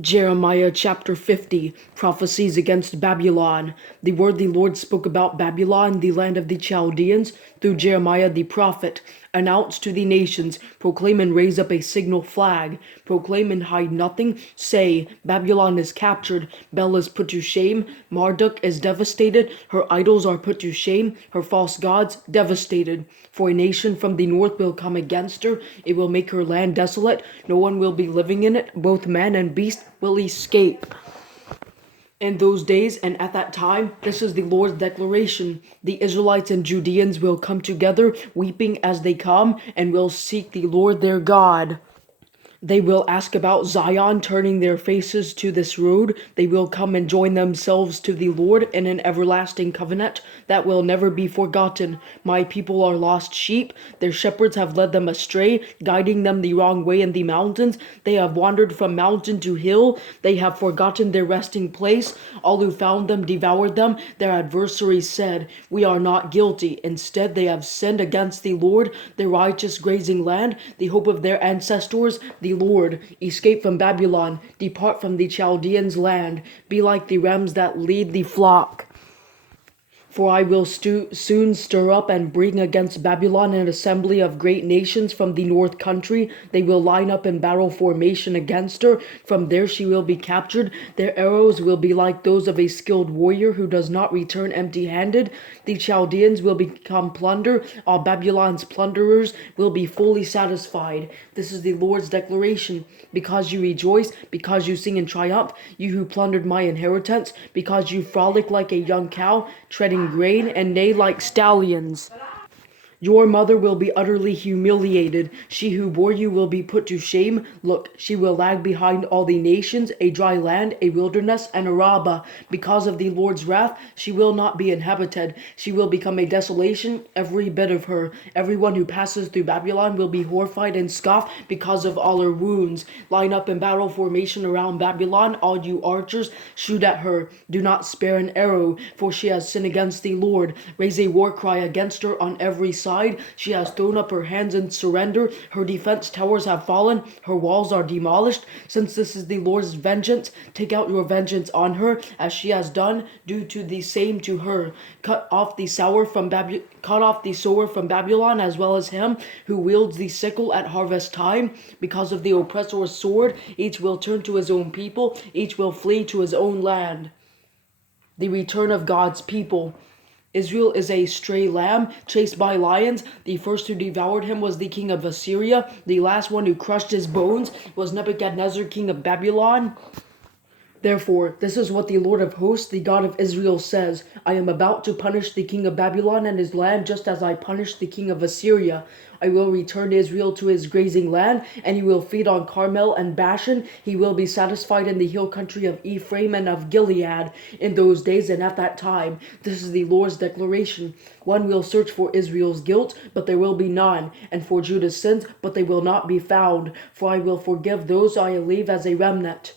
Jeremiah chapter 50, prophecies against Babylon. The word the Lord spoke about Babylon, the land of the Chaldeans, through Jeremiah the prophet. Announce to the nations, proclaim and raise up a signal flag. Proclaim and hide nothing. Say, Babylon is captured, Bel is put to shame, Marduk is devastated, her idols are put to shame, her false gods devastated. For a nation from the north will come against her, it will make her land desolate, no one will be living in it, both man and beast will escape. In those days and at that time, this is the Lord's declaration. The Israelites and Judeans will come together, weeping as they come, and will seek the Lord their God. They will ask about Zion, turning their faces to this road. They will come and join themselves to the Lord in an everlasting covenant that will never be forgotten. My people are lost sheep. Their shepherds have led them astray, guiding them the wrong way in the mountains. They have wandered from mountain to hill. They have forgotten their resting place. All who found them devoured them. Their adversaries said, "We are not guilty." Instead, they have sinned against the Lord, their righteous grazing land, the hope of their ancestors, the Lord. Escape from Babylon, depart from the Chaldeans' land, be like the rams that lead the flock. For I will soon stir up and bring against Babylon an assembly of great nations from the north country. They will line up in battle formation against her. From there she will be captured. Their arrows will be like those of a skilled warrior who does not return empty-handed. The Chaldeans will become plunder. All Babylon's plunderers will be fully satisfied. This is the Lord's declaration. Because you rejoice, because you sing in triumph, you who plundered my inheritance, because you frolic like a young cow, treading grain, and neigh like stallions. Your mother will be utterly humiliated. She who bore you will be put to shame. Look, she will lag behind all the nations, a dry land, a wilderness, and a Rabbah. Because of the Lord's wrath, she will not be inhabited. She will become a desolation, every bit of her. Everyone who passes through Babylon will be horrified and scoff because of all her wounds. Line up in battle formation around Babylon, all you archers. Shoot at her. Do not spare an arrow, for she has sinned against the Lord. Raise a war cry against her on every side. She has thrown up her hands in surrender. Her defense towers have fallen. Her walls are demolished. Since this is the Lord's vengeance, take out your vengeance on her, as she has done. Do to the same to her. Cut off the sower from Babylon, as well as him who wields the sickle at harvest time. Because of the oppressor's sword, each will turn to his own people. Each will flee to his own land. The return of God's people. Israel is a stray lamb chased by lions. The first who devoured him was the king of Assyria. The last one who crushed his bones was Nebuchadnezzar, king of Babylon. Therefore, this is what the Lord of hosts, the God of Israel, says: I am about to punish the king of Babylon and his land just as I punished the king of Assyria. I will return Israel to his grazing land, and he will feed on Carmel and Bashan. He will be satisfied in the hill country of Ephraim and of Gilead. In those days and at that time, this is the Lord's declaration. One will search for Israel's guilt, but there will be none, and for Judah's sins, but they will not be found. For I will forgive those I leave as a remnant.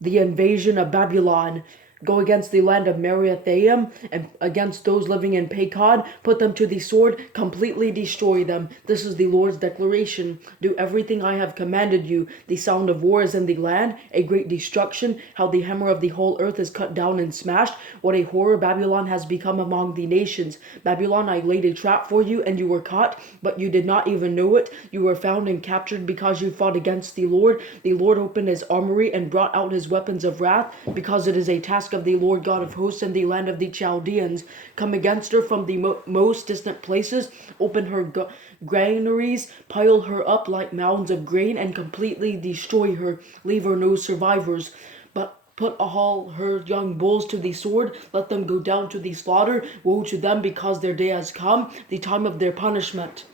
The invasion of Babylon. Go against the land of Merathaim and against those living in Pekod. Put them to the sword, completely destroy them. This is the Lord's declaration. Do everything I have commanded you. The sound of war is in the land, a great destruction. How the hammer of the whole earth is cut down and smashed. What a horror Babylon has become among the nations. Babylon, I laid a trap for you, and you were caught, but you did not even know it. You were found and captured because you fought against the Lord. The Lord opened his armory and brought out his weapons of wrath, because it is a task of the Lord God of hosts in the land of the Chaldeans. Come against her from the most distant places, open her granaries, pile her up like mounds of grain, and completely destroy her. Leave her no survivors, but put all her young bulls to the sword. Let them go down to the slaughter. Woe to them, because their day has come, the time of their punishment.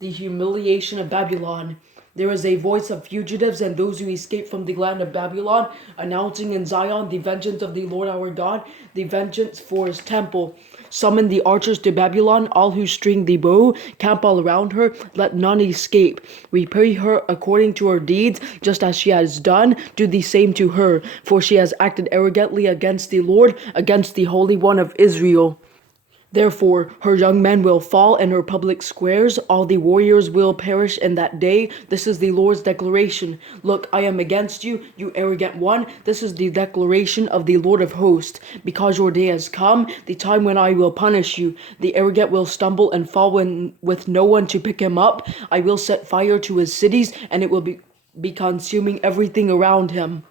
The humiliation of Babylon. There is a voice of fugitives and those who escape from the land of Babylon, announcing in Zion the vengeance of the Lord our God, the vengeance for his temple. Summon the archers to Babylon, all who string the bow, camp all around her, let none escape. Repay her according to her deeds, just as she has done, do the same to her, for she has acted arrogantly against the Lord, against the Holy One of Israel. Therefore, her young men will fall in her public squares. All the warriors will perish in that day. This is the Lord's declaration. Look, I am against you, you arrogant one. This is the declaration of the Lord of hosts. Because your day has come, the time when I will punish you. The arrogant will stumble and fall with no one to pick him up. I will set fire to his cities, and it will be consuming everything around him.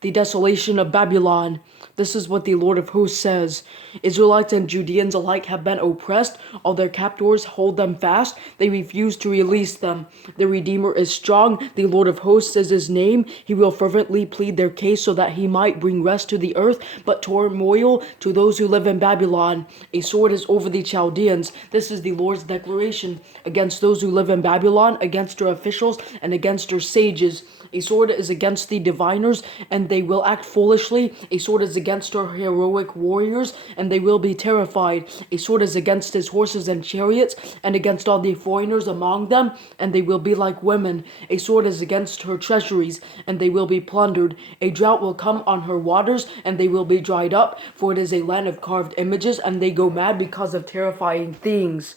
The desolation of Babylon. This is what the Lord of hosts says. Israelites and Judeans alike have been oppressed. All their captors hold them fast. They refuse to release them. The Redeemer is strong. The Lord of hosts is his name. He will fervently plead their case so that he might bring rest to the earth, but turmoil to those who live in Babylon. A sword is over the Chaldeans. This is the Lord's declaration against those who live in Babylon, against her officials, and against her sages. A sword is against the diviners, and they will act foolishly. A sword is against our heroic warriors, and they will be terrified. A sword is against his horses and chariots, and against all the foreigners among them, and they will be like women. A sword is against her treasuries, and they will be plundered. A drought will come on her waters, and they will be dried up, for it is a land of carved images, and they go mad because of terrifying things.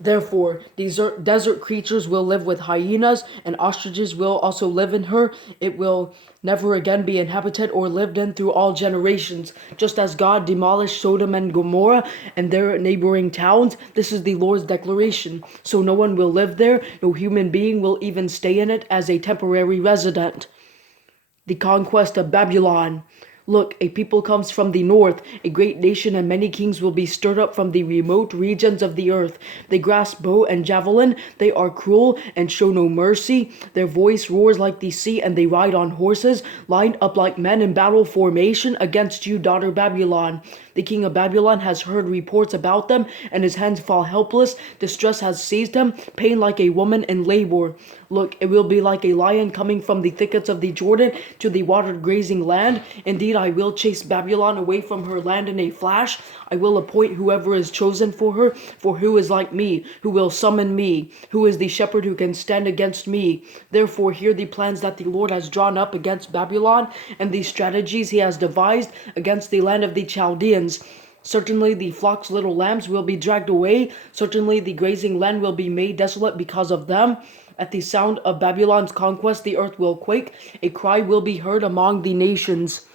Therefore, desert creatures will live with hyenas, and ostriches will also live in her. It will never again be inhabited or lived in through all generations. Just as God demolished Sodom and Gomorrah and their neighboring towns, this is the Lord's declaration. So no one will live there, no human being will even stay in it as a temporary resident. The conquest of Babylon. Look, a people comes from the north, a great nation, and many kings will be stirred up from the remote regions of the earth. They grasp bow and javelin, they are cruel and show no mercy. Their voice roars like the sea, and they ride on horses, lined up like men in battle formation against you, daughter Babylon. The king of Babylon has heard reports about them, and his hands fall helpless. Distress has seized him, pain like a woman in labor. Look, it will be like a lion coming from the thickets of the Jordan to the watered grazing land. Indeed, I will chase Babylon away from her land in a flash. I will appoint whoever is chosen for her, for who is like me, who will summon me, who is the shepherd who can stand against me. Therefore, hear the plans that the Lord has drawn up against Babylon, and the strategies he has devised against the land of the Chaldeans. Certainly the flock's little lambs will be dragged away. Certainly the grazing land will be made desolate because of them. At the sound of Babylon's conquest, the earth will quake. A cry will be heard among the nations.